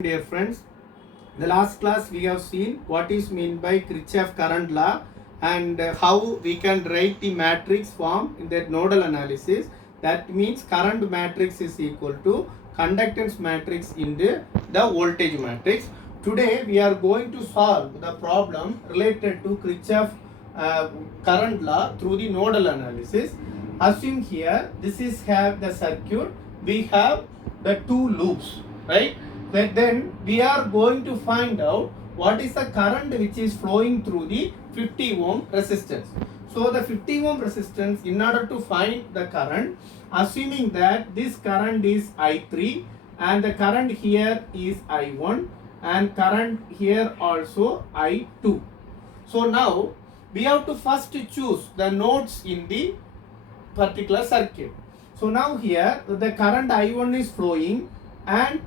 Dear friends, in the last class we have seen what is meant by Kirchhoff current law and how we can write the matrix form in that nodal analysis. That means current matrix is equal to conductance matrix into the voltage matrix. Today we are going to solve the problem related to Kirchhoff current law through the nodal analysis. Assume here this is have the circuit, we have the two loops, right? But then we are going to find out what is the current which is flowing through the 50 ohm resistance. So the 50 ohm resistance, in order to find the current, assuming that this current is I3 and the current here is I1 and current here also I2. So now we have to first choose the nodes in the particular circuit. So now here the current I1 is flowing and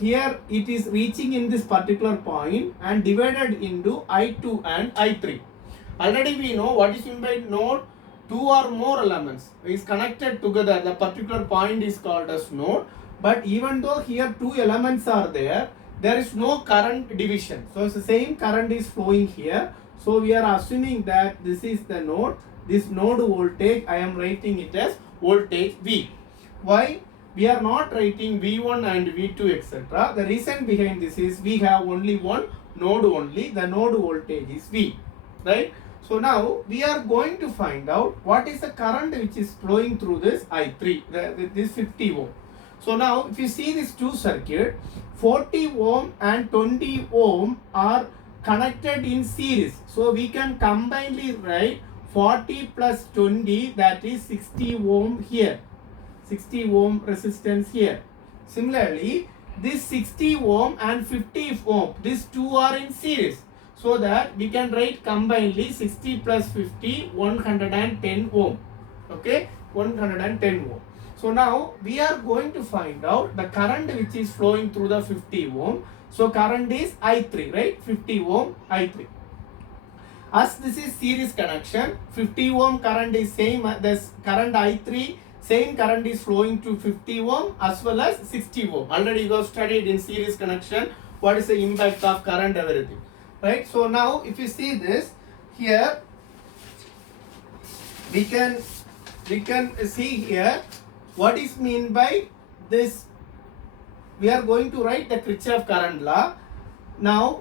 here it is reaching in this particular point and divided into I2 and I3. Already we know what is meant by node. Two or more elements is connected together. The particular point is called as node. But even though here two elements are there, there is no current division. So it's the same current is flowing here. So we are assuming that this is the node. This node voltage, I am writing it as voltage V. Why? We are not writing V1 and V2 etc. The reason behind this is we have only one node only. The node voltage is V, right? So now we are going to find out what is the current which is flowing through this I3, this 50 ohm. So now if you see this two circuit, 40 ohm and 20 ohm are connected in series. So we can combinedly write 40 plus 20, that is 60 ohm here. 60 ohm resistance here. Similarly, this 60 ohm and 50 ohm, these two are in series. So that we can write combinedly 60 plus 50, 110 ohm. Okay, 110 ohm. So now we are going to find out the current which is flowing through the 50 ohm. So current is I3, right? 50 ohm I3. As this is series connection, 50 ohm current is same, this current I3, same current is flowing to 50 ohm as well as 60 ohm. Already you have studied in series connection what is the impact of current, everything, right? So now if you see this here, we can see here what is mean by this. We are going to write the Kirchhoff current law. Now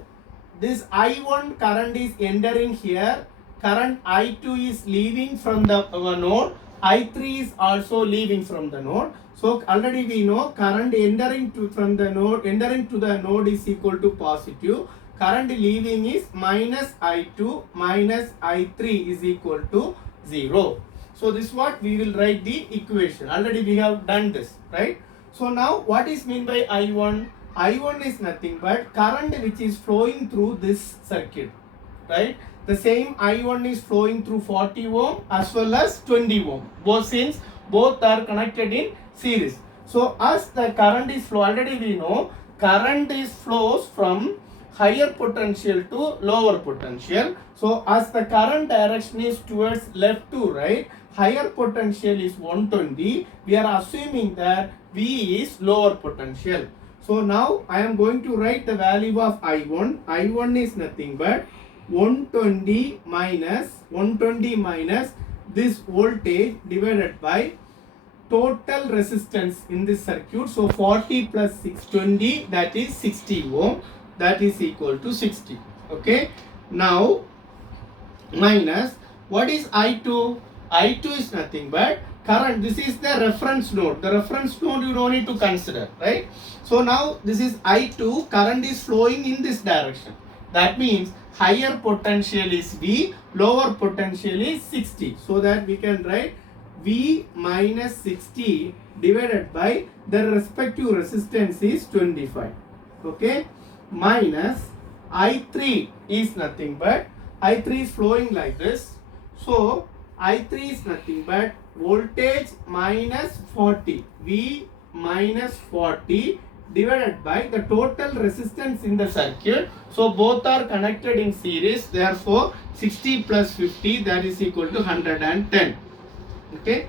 this I1 current is entering here, current I2 is leaving from the node, I3 is also leaving from the node. So already we know current entering to the node is equal to positive. Current leaving is minus I2 minus I3 is equal to 0. So this is what we will write the equation. Already we have done this, right? So now what is mean by I1? I1 is nothing but current which is flowing through this circuit, right? The same I1 is flowing through 40 ohm as well as 20 ohm. Both are connected in series. So as the current is flow, already we know current is flows from higher potential to lower potential. So as the current direction is towards left to right, higher potential is 120. We are assuming that V is lower potential. So now I am going to write the value of I1. I1 is nothing but 120 minus this voltage divided by total resistance in this circuit. So 40 plus 620, that is 60 ohm, that is equal to 60. Okay. Now minus what is I2? I2 is nothing but current. This is the reference node. The reference node you don't need to consider, right? So now this is I2, current is flowing in this direction. That means higher potential is V, lower potential is 60. So that we can write V minus 60 divided by the respective resistance is 25. Okay, minus I3 is nothing but I3 is flowing like this. So I3 is nothing but voltage minus 40, V minus 40 divided by the total resistance in the circuit. So both are connected in series, therefore 60 plus 50, that is equal to 110. Okay.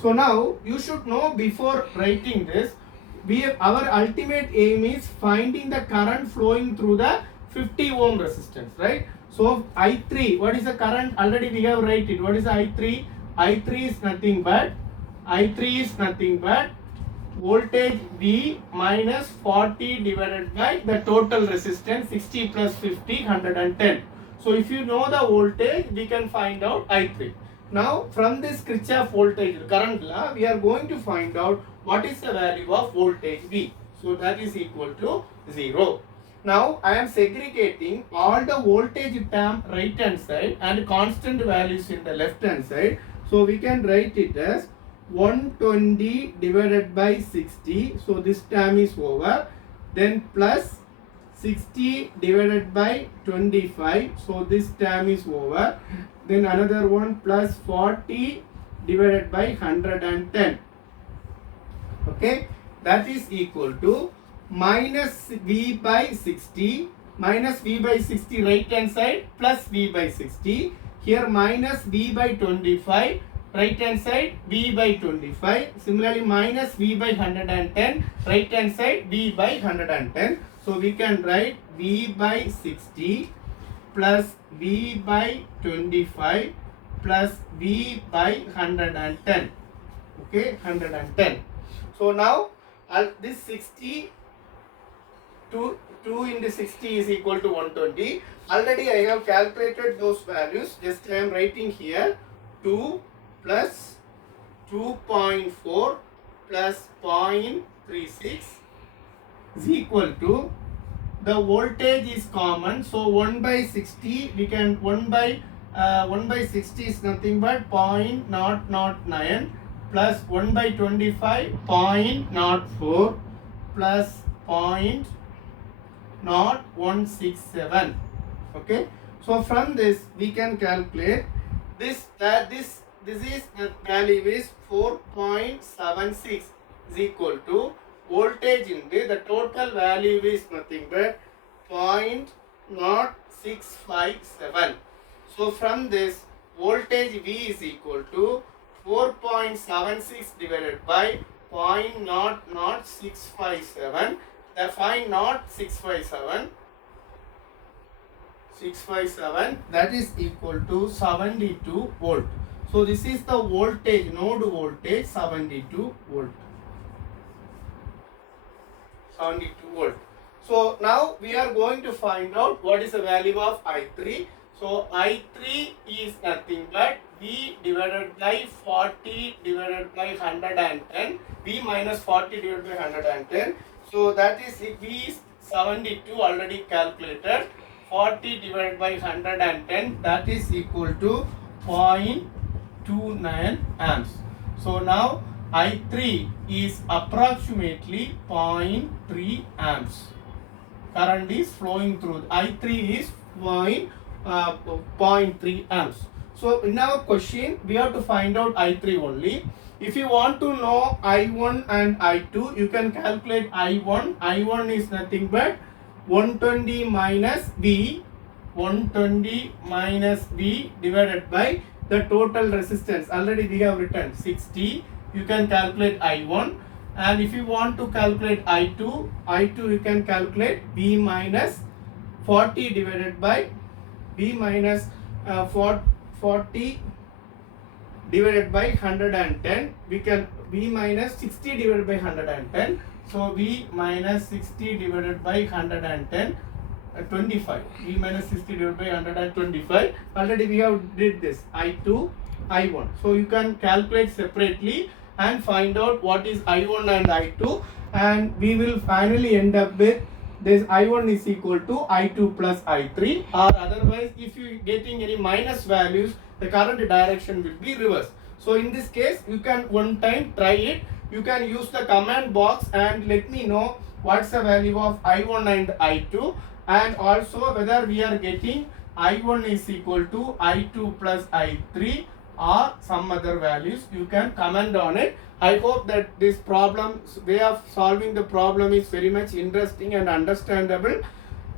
So now you should know before writing this our ultimate aim is finding the current flowing through the 50 ohm resistance, right? So I3, what is the current? Already we have write it. What is I3? I3 is nothing but voltage V minus 40 divided by the total resistance 60 plus 50, 110. So if you know the voltage, we can find out I3. Now from this Kirchhoff voltage current law, we are going to find out what is the value of voltage V. So that is equal to 0. Now I am segregating all the voltage term right hand side and constant values in the left hand side. So we can write it as 120 divided by 60. So this term is over. Then plus 60 divided by 25. So this term is over. Then another one plus 40 divided by 110. Okay, that is equal to minus V by 60, minus V by 60 right hand side plus V by 60. Here minus V by 25 right hand side V by 25. Similarly minus V by 110 right hand side V by 110. So we can write V by 60 plus V by 25 plus V by 110. Okay, 110. So now this 60 2 into 60 is equal to 120. Already I have calculated those values. Just I am writing here 2 plus 2.4 plus 0.36 is equal to, the voltage is common, so 1 by 60 we can 1 by 60 is nothing but 0.009 plus 1 by 25 0.04 plus 0.0167. Okay, so from this we can calculate this, this is the value is 4.76 is equal to voltage into the total value is nothing but 0.0657. So from this voltage V is equal to 4.76 divided by 0.00657. The 657, that is equal to 72 volt. So this is the voltage, node voltage 72 volt. 72 volt. So now we are going to find out what is the value of I3. So I3 is nothing but V divided by 40 divided by 110. V minus 40 divided by 110. So that is V is 72 already calculated. 40 divided by 110, that is equal to 0.29 amps. So now I3 is approximately 0.3 amps. Current is flowing through. I3 is 0.3 amps. So in our question, we have to find out I3 only. If you want to know I1 and I2, you can calculate I1. I1 is nothing but 120 minus V, 120 minus V divided by the total resistance. Already we have written 60. You can calculate I1. And if you want to calculate I2, you can calculate V minus 40 divided by V minus 40 divided by 110. We can V minus 60 divided by 110. So V minus 60 divided by 110, 25. V minus 60 divided by 125. Already we have did this I2, I1. So you can calculate separately and find out what is I1 and I2, and we will finally end up with this I1 is equal to I2 plus I3, or otherwise if you getting any minus values, the current direction will be reversed. So in this case, you can one time try it. You can use the comment box and let me know what's the value of I1 and I2, and also whether we are getting I1 is equal to I2 plus I3 or some other values. You can comment on it. I hope that this problem, way of solving the problem is very much interesting and understandable,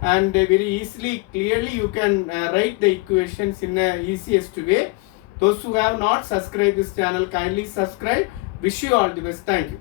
and very easily, clearly you can write the equations in the easiest way. Those who have not subscribed this channel, kindly subscribe. Wish you all the best. Thank you.